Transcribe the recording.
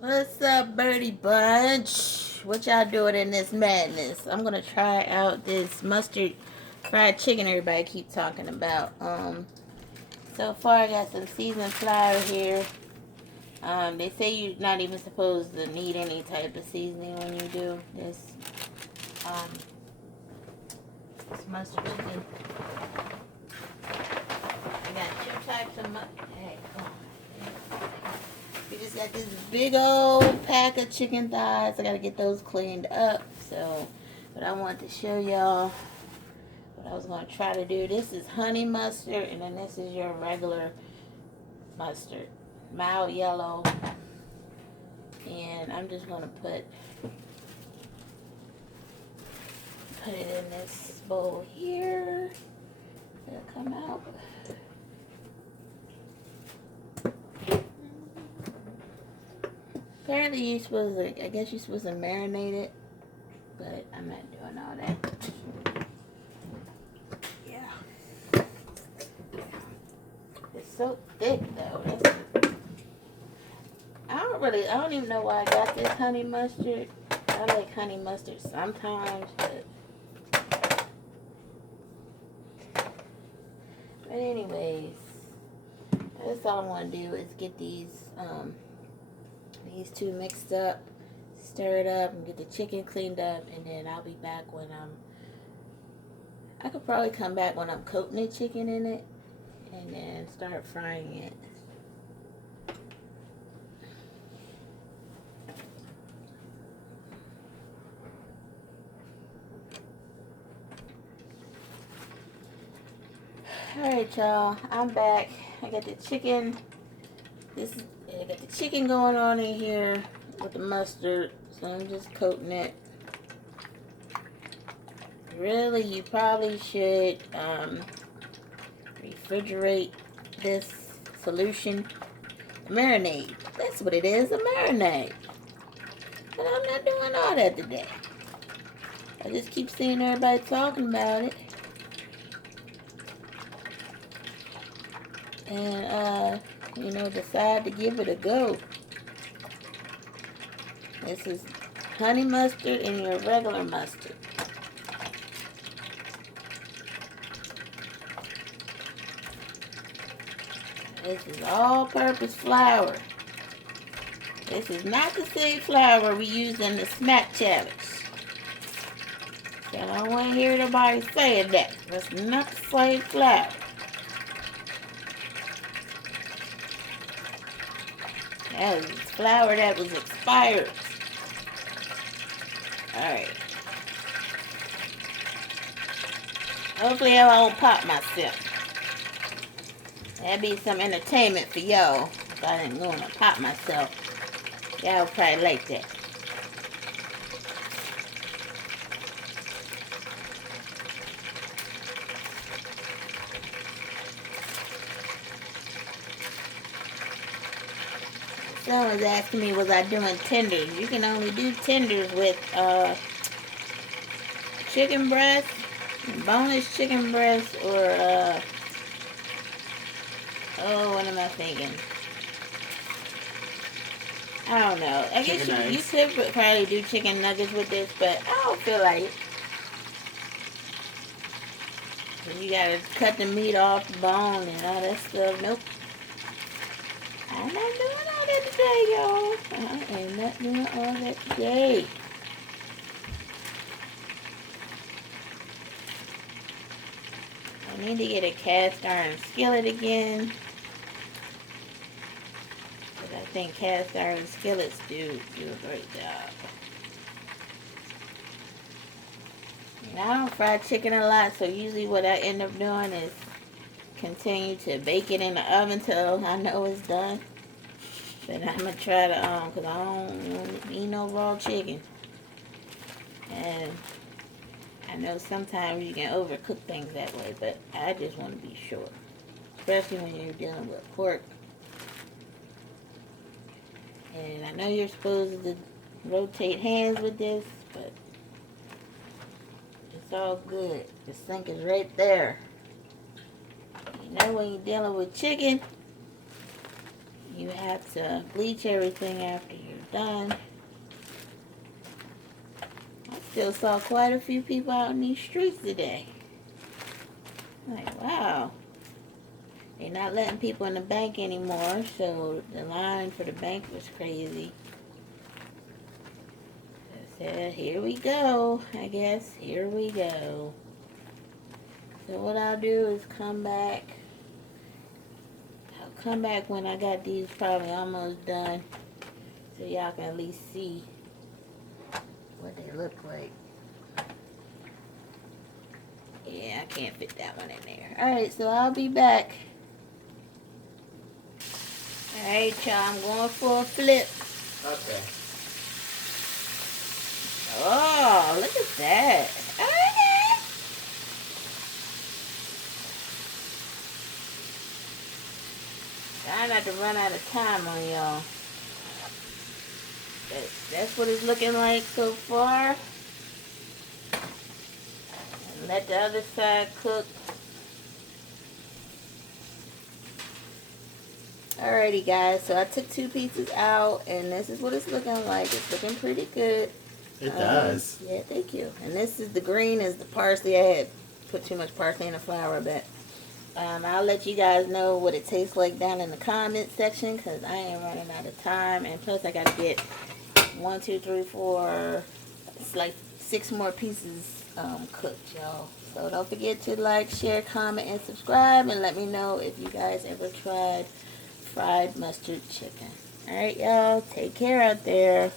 What's up, Birdie Bunch? What y'all doing in this madness? I'm gonna try out this mustard fried chicken everybody keep talking about. So far I got some seasoned flour here. They say you're not even supposed to need any type of seasoning when you do this. This mustard chicken. I got two types of mustard. Hey, come on. We just got this big old pack of chicken thighs. I gotta get those cleaned up. So, but I wanted to show y'all what I was gonna try to do. This is honey mustard, and then this is your regular mustard, mild yellow. And I'm just gonna put it in this bowl here. It'll come out. Apparently you're supposed to, I guess you're supposed to marinate it, but I'm not doing all that. Yeah. It's so thick though. I don't even know why I got this honey mustard. I like honey mustard sometimes, but anyways, that's all I want to do is get these two mixed up, stir it up, and get the chicken cleaned up, and then I'll be back when I could probably come back when I'm coating the chicken in it, and then start frying it. Alright, y'all, I'm back. I got the chicken. I got the chicken going on in here with the mustard, so I'm just coating it. Really, you probably should refrigerate this solution. Marinade. That's what it is, a marinade. But I'm not doing all that today. I just keep seeing everybody talking about it. And, decide to give it a go. This is honey mustard and your regular mustard. This is all-purpose flour. This is not the same flour we use in the snack challenge. So I don't want to hear nobody saying that. That's not the same flour. That was flour that was expired. Alright. Hopefully I won't pop myself. That'd be some entertainment for y'all. If I didn't go and pop myself. Y'all probably like that. Someone was asking me, was I doing tenders? You can only do tenders with chicken breast, boneless chicken breast, or what am I thinking? I don't know. I guess you could probably do chicken nuggets with this, but I don't feel like it. So you gotta cut the meat off the bone and all that stuff. Nope. I'm not doing all that today, y'all. I am not doing all that today. I need to get a cast iron skillet again. But I think cast iron skillets do a great job. And I don't fry chicken a lot, so usually what I end up doing is continue to bake it in the oven till I know it's done. But I'm going to try to, because I don't eat no raw chicken. And I know sometimes you can overcook things that way, but I just want to be sure. Especially when you're dealing with pork. And I know you're supposed to rotate hands with this, but it's all good. The sink is right there. You know when you're dealing with chicken, you have to bleach everything after you done. I still saw quite a few people out in these streets today. Like, wow. They're not letting people in the bank anymore, so the line for the bank was crazy. I said, here we go, I guess. Here we go. So what I'll do is come back. I'll come back when I got these probably almost done, so y'all can at least see what they look like. Yeah, I can't fit that one in there. Alright, so I'll be back. Alright, y'all, I'm going for a flip. Okay. Oh, look at that. Okay. Try not to run out of time on y'all. That's what it's looking like so far. And let the other side cook. Alrighty, guys. So I took 2 pieces out, and this is what it's looking like. It's looking pretty good. It does. Yeah, thank you. And this is the green is the parsley. I had put too much parsley in the flour, I bet. I'll let you guys know what it tastes like down in the comment section, because I am running out of time. And plus, I got to get 1, 2, 3, 4, it's like 6 more pieces cooked, y'all. So don't forget to like, share, comment, and subscribe, and let me know if you guys ever tried fried mustard chicken. Alright, y'all. Take care out there.